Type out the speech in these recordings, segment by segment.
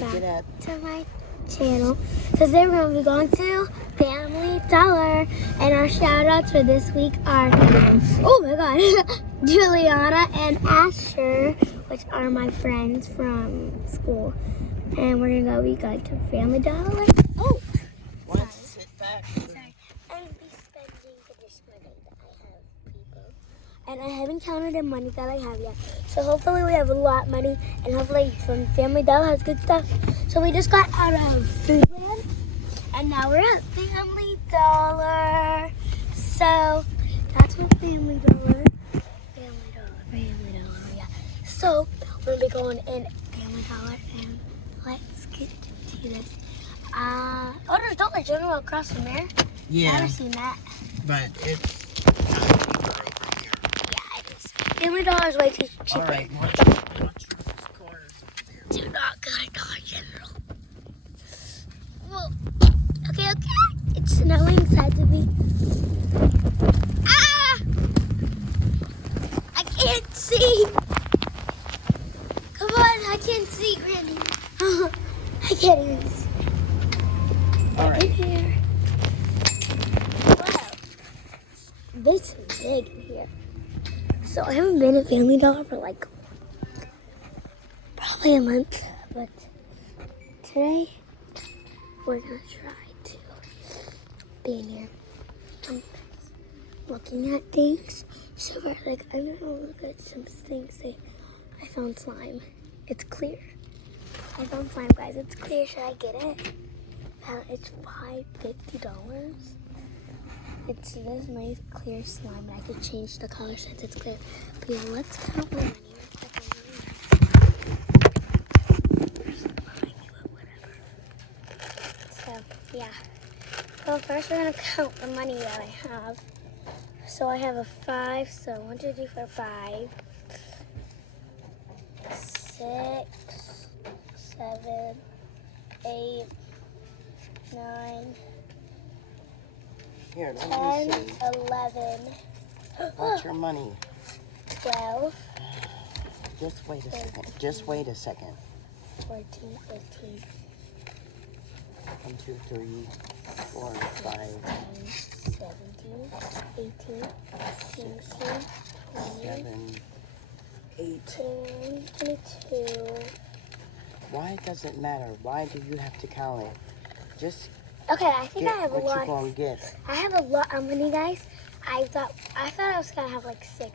welcome back to my channel. So today we're going to be going to Family Dollar, and our shout outs for this week are, oh my god, Juliana and Asher, which are my friends from school. And we're going to be going to Family Dollar. Oh! Sorry. Sit back. Sorry. And be spending this money that I have, people. And I haven't counted the money that I have yet. So hopefully we have a lot of money, and hopefully from Family Dollar has good stuff. So we just got out of Foodland, and now we're at Family Dollar. So that's what Family Dollar, yeah. So we're gonna be going in Family Dollar, and let's get to this. Oh, there's Dollar General across from there. Yeah. I've never seen that. But it's not cheaper over here. Yeah, it is. Family Dollar is way too cheap. All right, watch these corners over there. Do not go to Dollar General. Well, okay. It's snowing sides of me. Ah! I can't see. Come on, I can't see, Granny. I can't even see. All right. In here. Wow. This is big in here. So I haven't been at Family Dollar for like probably a month, but today we're gonna try to be in here. I'm looking at things. So far, like I'm gonna look at some things. I found slime. It's clear. I found slime, guys. It's clear. Should I get it? It's $50. It's this nice clear slime, and I could change the color since it's clear. But yeah, let's count my money. So yeah. Well, first we're gonna count the money that I have. So I have a 5. So 1, 2, 3, 4, 5, 6, 7, 8, 9, Here, let 10, me see. 11, What's your money? 12, Just wait a second. Just wait a second. 14, 15, 1, 2, 3, 4, 5. 17, 18, 19, 20, 7, 8. 22. Why does it matter? Why do you have to count it? Just Okay, I think get I have a what lot. you're going to get. I have a lot of money, guys. I thought I was gonna have like $6,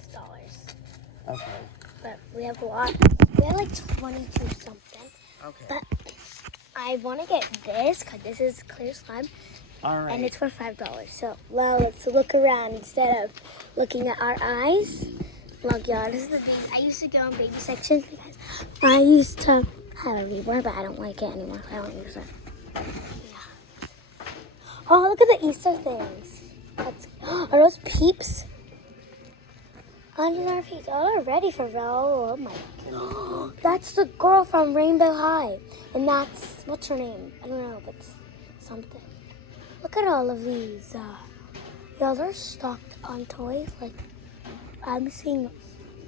Okay. but we have a lot. We have like 22 something. Okay. But I want to get this because this is clear slime, All right. and it's for $5. So now let's look around instead of looking at our eyes. Look, y'all, this is the baby. I used to go in baby section because I used to have a reborn, but I don't like it anymore. I don't use it. Yeah. Oh, look at the Easter things. Are those Peeps? $100 Peeps. Oh, they're ready for real. Oh my. That's the girl from Rainbow High. And that's, what's her name? I don't know, but something. Look at all of these. Y'all, they're stocked on toys. Like, I'm seeing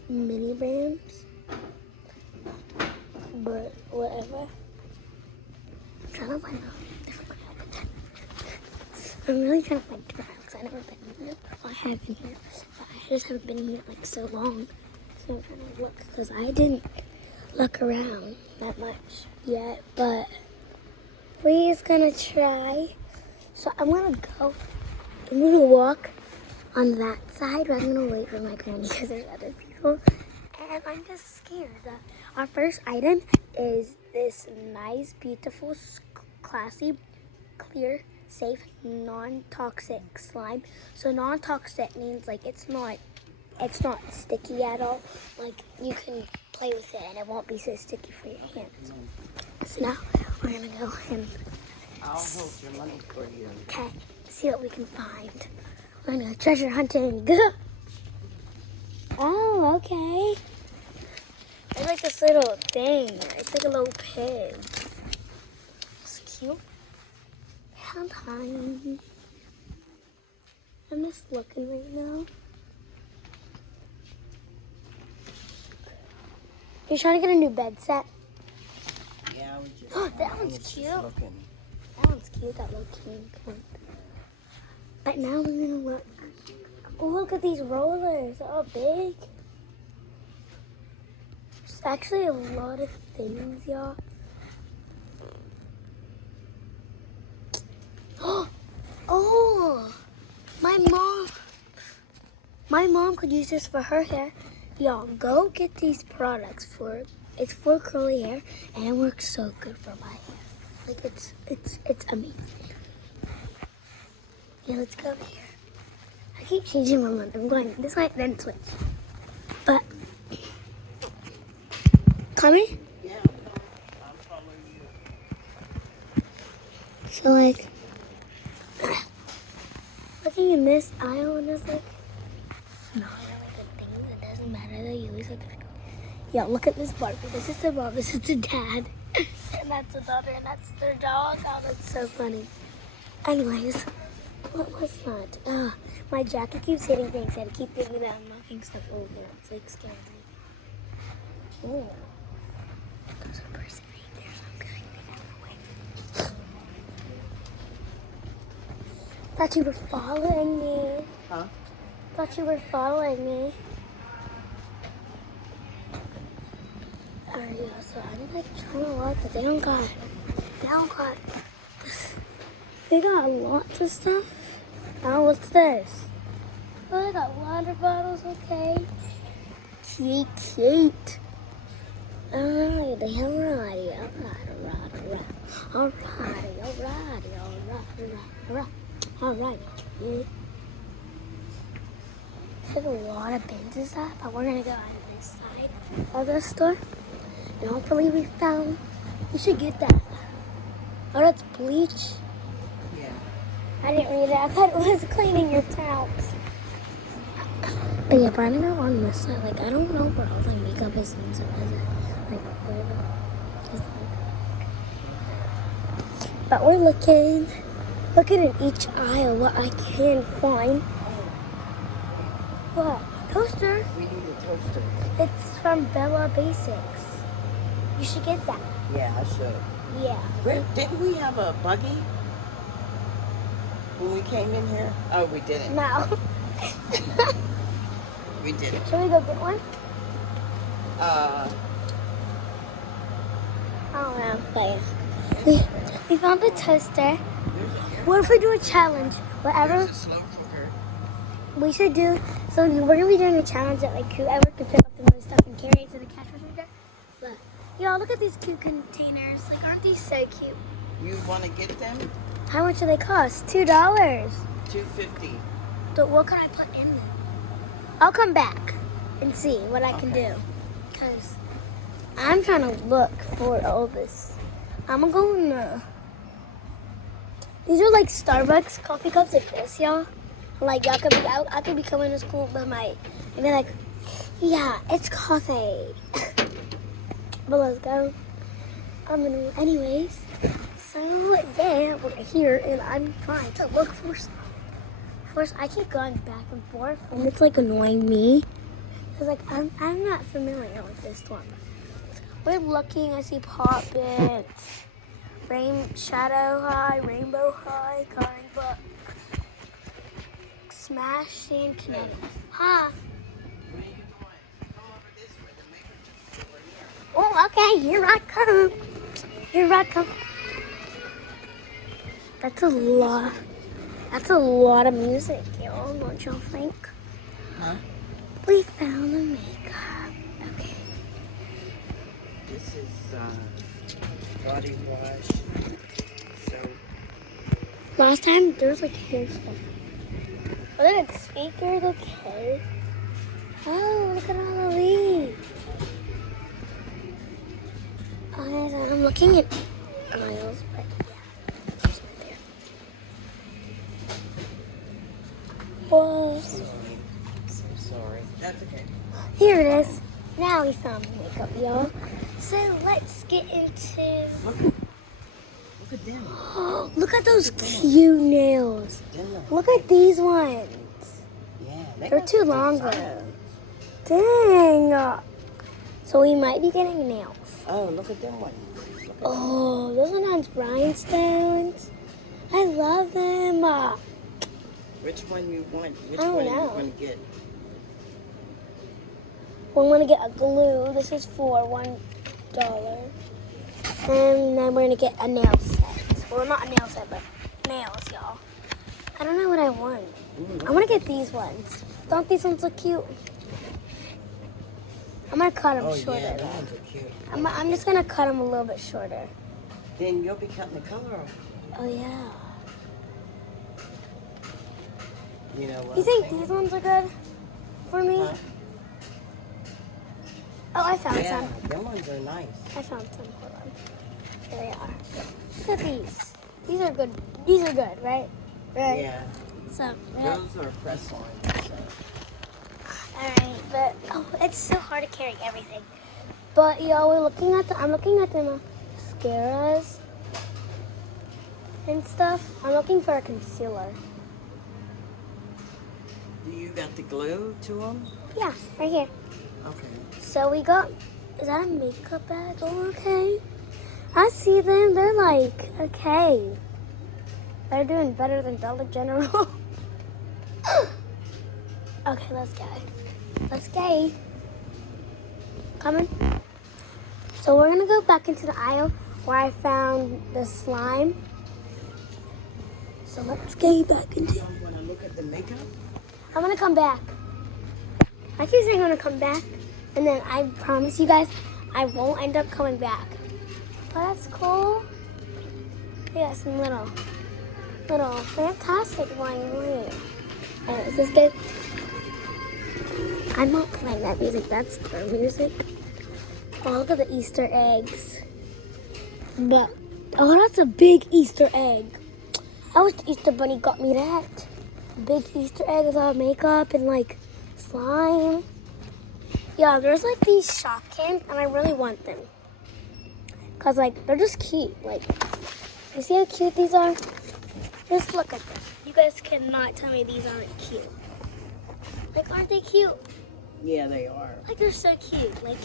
mini brands. But whatever. I'm trying to find a different one. I'm really trying to find different because I've never been in here. Well, I have been here, but I just haven't been in here like so long. So I'm trying to look because I didn't look around that much yet. But we're just gonna try. So I'm gonna walk on that side, but I'm gonna wait for my granny because there's other people. And I'm just scared. Our first item is this nice, beautiful, classy, clear, safe, non-toxic slime. So non-toxic means like it's not sticky at all. Like you can play with it and it won't be so sticky for your hands. So now we're gonna go and I'll hold your money for you. okay, see what we can find. We're gonna go treasure hunting. Go. Oh, okay. It's like this little thing. It's like a little pig. It's cute. Pound time. I'm just looking right now. You're trying to get a new bed set? Yeah, How would you? That I one's was just cute. looking. That one's cute, that little king one. But now we're gonna look. Oh, look at these rollers. They're all big. There's actually a lot of things, y'all. Oh, my mom could use this for her hair. Y'all, go get these products it's for curly hair, and it works so good for my hair. Like it's amazing. Yeah, let's go over here. I keep changing my mind. I'm going this way, then switch. But coming? Yeah, I'm following you. So like, looking in this aisle, and there's like not really good things. It doesn't matter. They use it. Yeah, look at this Barbie. This is the mom. This is the dad, and that's the daughter, and that's their dog. Oh, that's so funny. Anyways, what was that? My jacket keeps hitting things. I keep thinking that I'm knocking stuff over. It's like scaring me. Oh, there's a person right there. So I'm going to get out of the way. Thought you were following me. Huh? Thought you were following me. Alright, yeah, so I'm like trying to walk, but they don't got lots of stuff. Oh, what's this? Oh, they got water bottles, okay. Cute. Alrighty. Alright, cute. There's a lot of bins and stuff, but we're gonna go on this side of the store. And hopefully we should get that. Oh, that's bleach. Yeah. I didn't read it. I thought it was cleaning your towels. But yeah, we're gonna go on this side. Like, I don't know where all the makeup is and stuff like that. Like, where is the makeup? But we're looking in each aisle what I can find. What? Toaster? We need a toaster. It's from Bella Basics. You should get that. Yeah, I should. Yeah. Didn't we have a buggy when we came in here? Oh, we didn't. No. We didn't. Should we go get one? I don't know. But yeah. We found a toaster. What if we do a challenge? Whatever There's a slow cooker. we should do. So we're gonna be doing a challenge that like whoever can pick up the most stuff and carry it to the cash register. But y'all, look at these cute containers. Like, aren't these so cute? You want to get them? How much do they cost? $2. $2.50. So what can I put in them? I'll come back and see what I can do. Because I'm trying to look for all this. I'm gonna go in the... These are like Starbucks coffee cups like this, y'all. Like, y'all could be out. I could be coming to school with and be like, yeah, it's coffee. But let's go. Anyways. So, yeah, we're here, and I'm trying to look for stuff. First, I keep going back and forth, and it's like annoying me. Cause like I'm not familiar with this one. We're looking. I see Pop-Its, Shadow High, Rainbow High, Coloring Book, Smash, and Kinetic. Huh? Oh, okay. Here I come. Here I come. That's a lot. That's a lot of music, y'all. Don't y'all think? Huh? We found the makeup. Okay. This is body wash. So Last time there was like hair stuff. Oh, look at speakers. Okay. Oh, look at all of these. Okay, so I'm looking at aisles, but yeah, it's right there. Whoa. so sorry. That's okay. Here it is. Now we found the makeup, y'all. So let's get into... Look at them. Look at those cute nails. Look at these ones. Yeah, They're too long though. Dang. So we might be getting nails. Oh, look at them ones. Look Oh, those are nice rhinestones. I love them. Which one you want? Which I don't one are you know. going to get? We're gonna get a glue. This is for $1. And then we're gonna get a nail set. Well, not a nail set, but nails, y'all. I don't know what I want. I want to get these ones. Don't these ones look cute? I'm gonna cut them Oh, shorter. yeah, though. those ones are cute. I'm just gonna cut them a little bit shorter. Then you'll be cutting the color off. Oh yeah. You know what? You think these ones are good for me? Huh? Oh, I found Yeah, some. them ones are nice. I found some. Hold on. Here they are. Look at these. These are good. These are good, right? Right. Yeah, So, yeah. those are press on. So. Alright, but it's so hard to carry everything. But yo, I'm looking at the mascaras and stuff. I'm looking for a concealer. Do you got the glue to them? Yeah, right here. Okay. So we got, is that a makeup bag? Oh, okay. I see them. They're like, okay. They're doing better than Dollar General. Okay, let's go. Let's go. Coming. So we're gonna go back into the aisle where I found the slime. So let's go back into. You want to look at the makeup? I'm gonna come back. I keep saying I'm gonna come back, and then I promise you guys, I won't end up coming back. But that's cool. We got some little fantastic ones. Alright, is this good? I'm not playing that music. That's their music. Oh, look at the Easter eggs. But oh, that's a big Easter egg. I wish the Easter Bunny got me that. A big Easter egg with all makeup and like slime. Yeah, there's like these Shopkins, and I really want them. Cause like they're just cute. Like, you see how cute these are? Just look at them. You guys cannot tell me these aren't cute. Like, aren't they cute? Yeah, they are. Like, they're so cute. Like,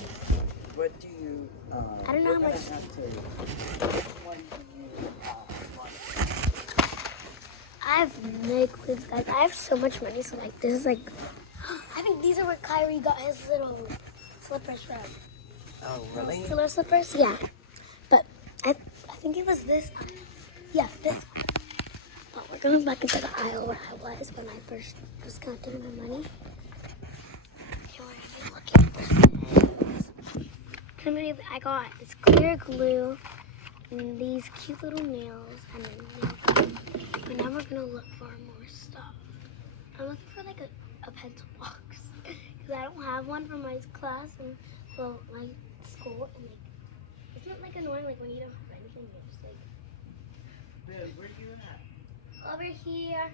What do you? I don't know we're how much- gonna have to- which one do you want? I have no clue, guys. I have so much money, so like, this is like, I think these are where Kyrie got his little slippers from. Oh, really? Killer slippers, yeah. But I think it was this one. Yeah, this one. But we're going back into the aisle where I was when I first was counting my money. And we're gonna be looking for things. I got this clear glue and these cute little nails and then nail gun. But now we're gonna look for more stuff. I'm looking for like a pencil box because I don't have one for my class and well my school and like isn't it like annoying like when you don't have anything you're just like Ben, where you at? over here.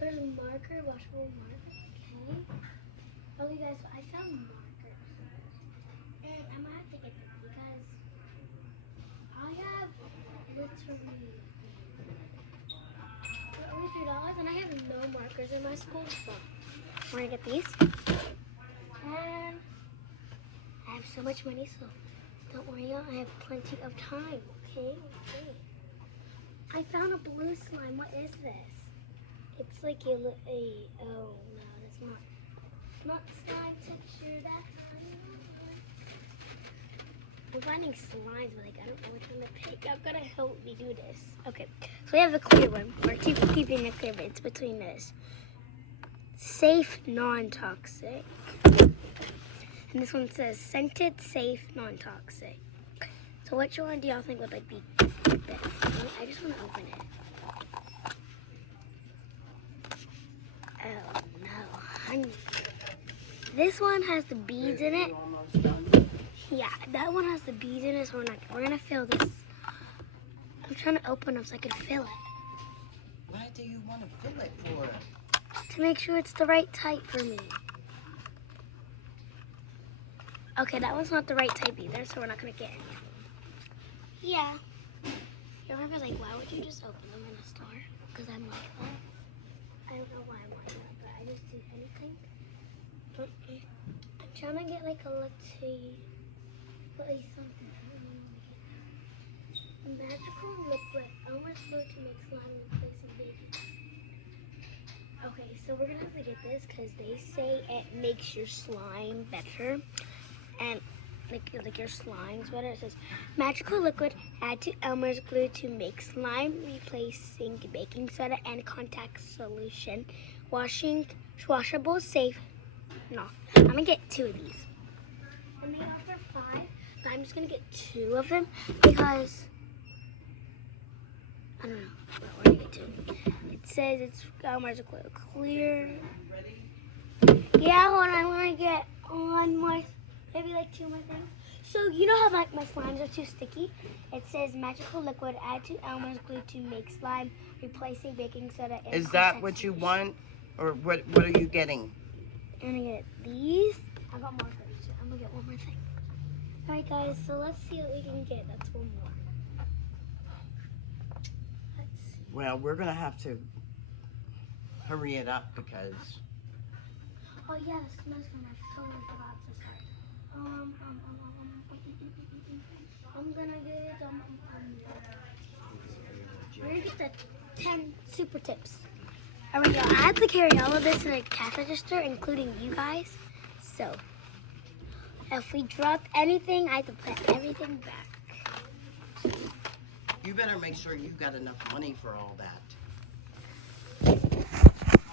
There's a marker, washable marker. Okay. Okay guys, so I found markers. And I'm gonna have to get them because I have literally only $3 and I have no markers in my school. So we're gonna get these. And I have so much money, so don't worry, y'all. I have plenty of time. Okay. I found a blue slime. What is this? It's like oh no, it's not. Not slime texture. That's we're finding slimes, but like I don't know which one to pick. Y'all gotta help me do this. Okay, so we have the clear one. We're keeping the clear bits between this. Safe, non-toxic. And this one says scented, safe, non-toxic. So which one do y'all think would like be better? I just want to open it. Oh no, honey. This one has the beads in it. Almost done? Yeah, that one has the beads in it, so we're gonna fill this. I'm trying to open them so I can fill it. Why do you want to fill it for? To make sure it's the right type for me. Okay, that one's not the right type either, so we're not gonna get any of them. Yeah. You're ever like, why would you just open them in a store? Because I'm like that. I don't know why I'm like that, but I just do anything. I'm trying to get like a latte, but like something. I don't know what to get. Elmer's glue to make slime replacing baking. Okay, so we're gonna have to get this because they say it makes your slime better and like your slime's better. It says magical liquid add to Elmer's glue to make slime replacing baking soda and contact solution. Washable, safe. No, I'm gonna get 2 of these. And they offer 5, but I'm just gonna get 2 of them because I don't know. But we're gonna get 2. It says it's Elmer's glue clear. Yeah, hold on. I'm gonna get 1 more, maybe like 2 more things. So you know how like my slimes are too sticky? It says magical liquid add to Elmer's glue to make slime replacing baking soda. And Is that what you want, or what are you getting? I'm gonna get these. I got more first. I'm gonna get 1 more thing. All right, guys. So let's see what we can get. That's 1 more. Let's see. Well, we're gonna have to hurry it up because. Oh yes, Miss One. I totally forgot to start. I'm gonna get we're gonna get the 10 super tips. Alright, y'all. I have to carry all of this in a cash register, including you guys. So if we drop anything, I have to put everything back. You better make sure you got enough money for all that. Come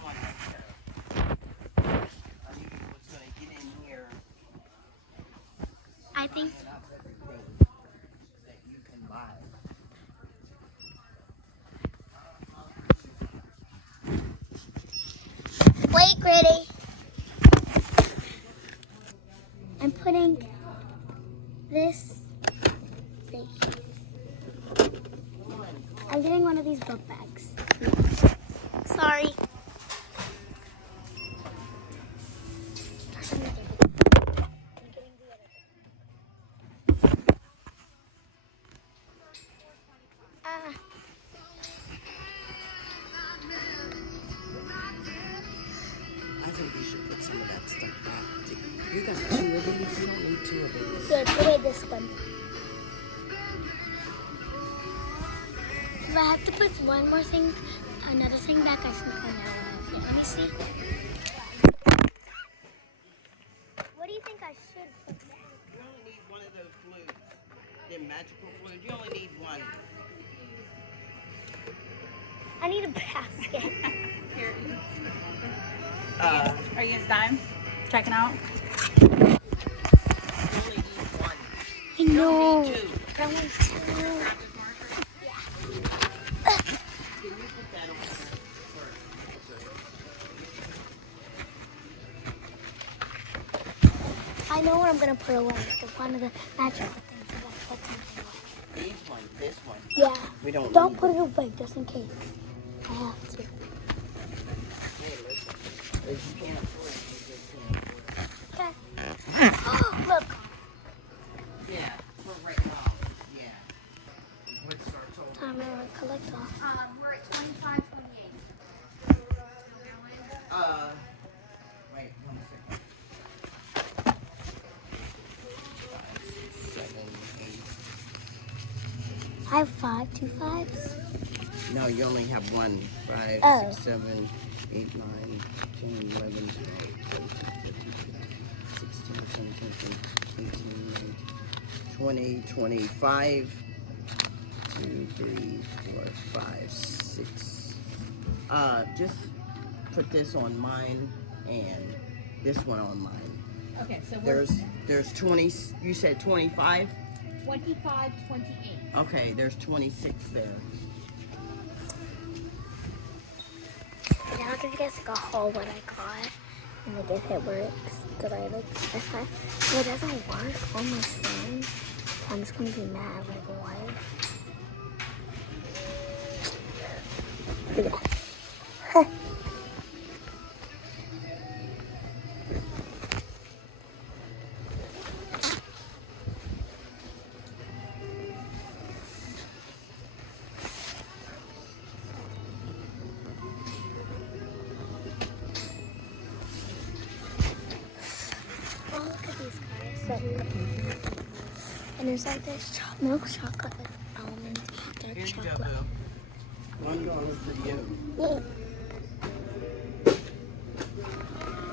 on, right there. I knew what's gonna get in here. I think. Line up everything that you can buy. Wait, Gritty. I'm putting this right here. I'm getting one of these book bags. Sorry. I think you should put some of that stuff back. You got 2 of these. You don't need 2 of these. Good, put away this one. If I have to put 1 more thing, another thing back, I think I know. Okay, let me see. What do you think I should put back? You only need 1 of those glues. Them magical glues. You only need 1. I need a basket. Here. Are you guys dime? Checking out? You only need 1. I know. You don't need 2. I want 2. Can you put that on there first? I know what I'm gonna put away. One of the magical things. I'm gonna put something away. These one, this one. Yeah. We don't Don't need put it away just in case. I have to. Hey, listen. If you can't afford it, you just can't afford it. Okay. Look. Yeah, for right now. Yeah. What's our total? I'm gonna collect all. We're at 25.28. Wait 1 second. 5, 6, 7, 8. I have 5, 2 5s. No, you only have 1. 5, Oh. 6, 7, 8, 9, 10, 11, 12, 13, 14, 16, 17, 18, 19, 20, 25, 2, 3, 4, 5, 6. Just put this on mine and this one on mine. Okay, so we're There's 20, you said 25? 25.28. Okay, there's 26 there. And I'll give you guys like a haul what I got. And like if it works. Because I like if it doesn't work on my slime, I'm just gonna be mad. Like what? Yeah. Oh, look at these guys. And there's like this milk chocolate almond, dark Here you go, chocolate. Boo. $1 for you. Yeah.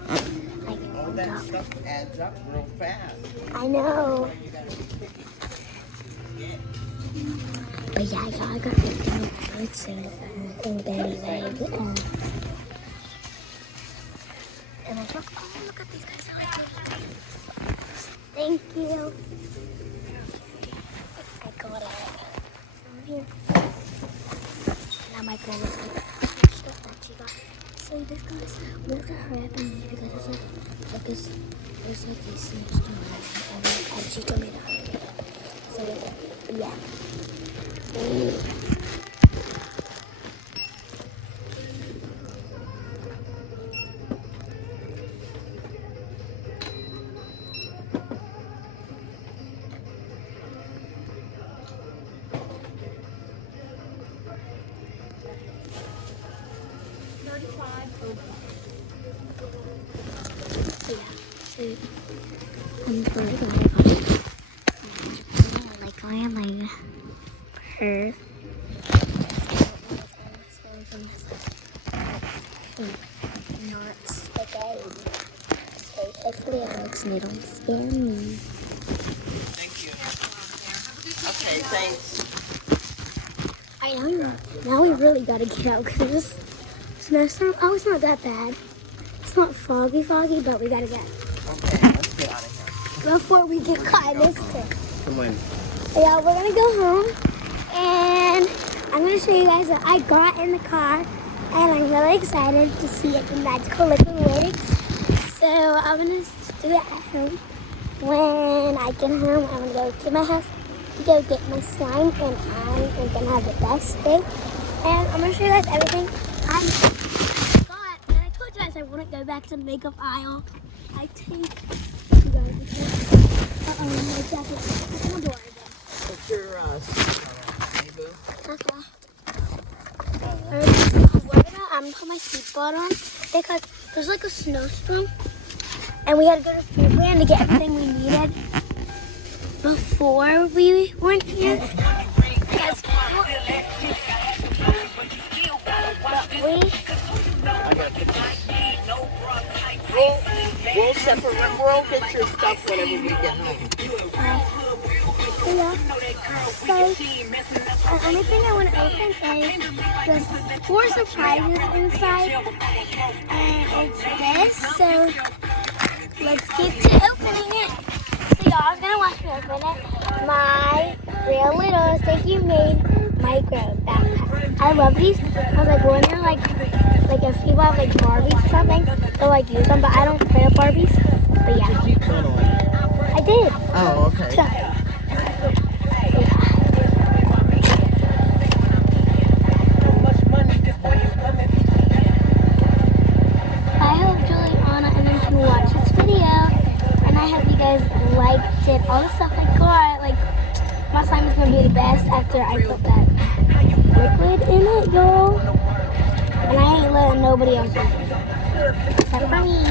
I get All $1. that stuff adds up real fast. I know. You gotta But yeah, y'all, I got 15 minutes soon. And Betty Leg. And I look, oh, look at these guys. I like them. Thank you. I got it. Over here. Now my girl is going to shit that she got. So this guys, we have to hurry up and leave because there's like a snowstorm and she told me to hurry up. So yeah. So I'm really glad I got it. Like I am like her. Not spaghetti. So hopefully it looks and they don't scare me. Thank you. Okay, thanks. I know. Now we really gotta get out because this snowstorm. Oh, it's not that bad. It's not foggy, but we gotta get Okay, let's get out of here. before we get caught in this thing. Come on. Yeah, we're gonna go home and I'm gonna show you guys what I got in the car, and I'm really excited to see it, the magical liquid wigs. So I'm gonna do it at home. When I get home, I'm gonna go to my house, go get my slime, and I am gonna have the best day. And I'm gonna show you guys everything I got. And I told you guys I wouldn't go back to the makeup aisle. I think you guys. My jacket. Open the door again. What's your neighbor? Okay. We're gonna put my seatbelt on because there's like a snowstorm and we had to go to Foodland to get everything we needed before we went here. Because We'll separate. We'll get your stuff whenever we get home. yeah. So the only thing I want to open is the 4 surprises inside, and it's this. So let's get to opening it. So y'all are gonna watch me open it. My Real Little Sticky Made Micro backpack. I love these. I was like, when they're like if people have like Barbies or something, they'll like use them. But I don't play with Barbies. But yeah, I did. Oh, okay. So, I hope Juliana and them can watch this video, and I hope you guys liked it. All the stuff I got, like my slime is gonna be the best after I put that liquid in it, y'all. And I ain't letting nobody else use it except for me.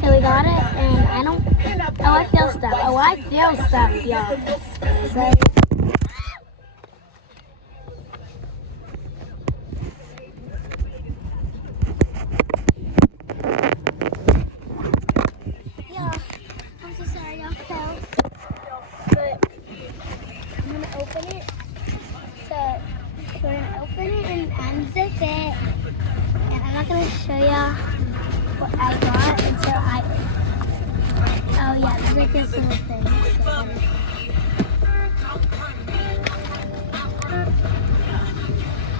So we got it, and I don't. Oh, I feel stuff. Oh, I feel stuff, y'all. So. Yeah, I'm so sorry y'all fell, but I'm gonna open it. So we're gonna open it and unzip it, and I'm not gonna show y'all what I got until oh yeah, there's like this little thing.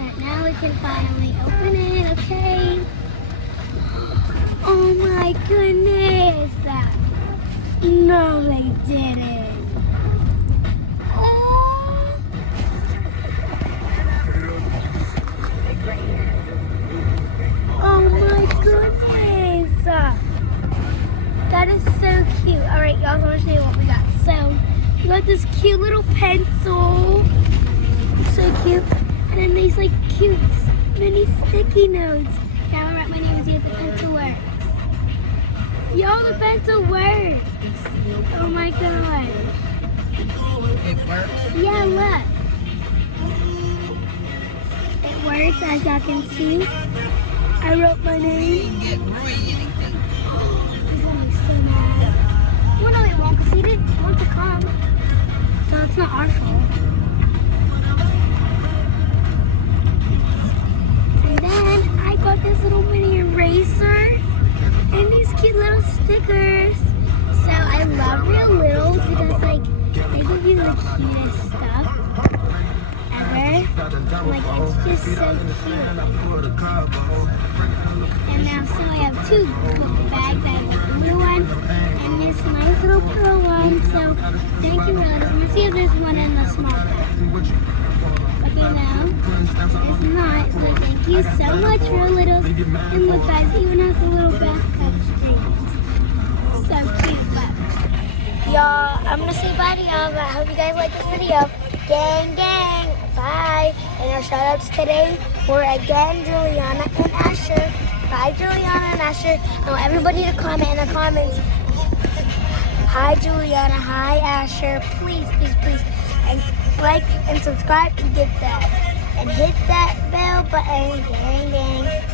Alright, now we can finally open it, okay? Oh my goodness! No, they didn't. Oh my goodness! That is so cute. Alright, y'all, I'm gonna show you what we got. So, we got this cute little pencil. So cute. And then these like cute mini sticky notes. Now I write my name and see if the pencil works. Yo, the pencil works. Oh my god. works? Yeah, look. It works, as y'all can see. I wrote my We name. didn't get Rui anything. He's gonna be so mad. Well, no, he won't, because he didn't want to come. So it's not our fault. And then I got this little mini eraser and these cute little stickers. So I love Real Littles because like they give you the cutest stuff ever. Like it's just so cute. And now so I have two bags. I have the blue one and this nice little pearl one. So thank you, Real Littles. Let's see if there's one in the small pack. Okay, no, it's not. But thank you so much, Real Littles. And look, guys, even has a little backpack string. So cute, but y'all, I'm gonna say bye to y'all, but I hope you guys like this video. Gang, gang, bye. And our shout outs today were again Juliana and Asher. Bye, Juliana and Asher. I want everybody to comment in the comments. Hi, Juliana. Hi, Asher. Please, please, please. And like and subscribe and get that. And hit that bell button. Gang, gang.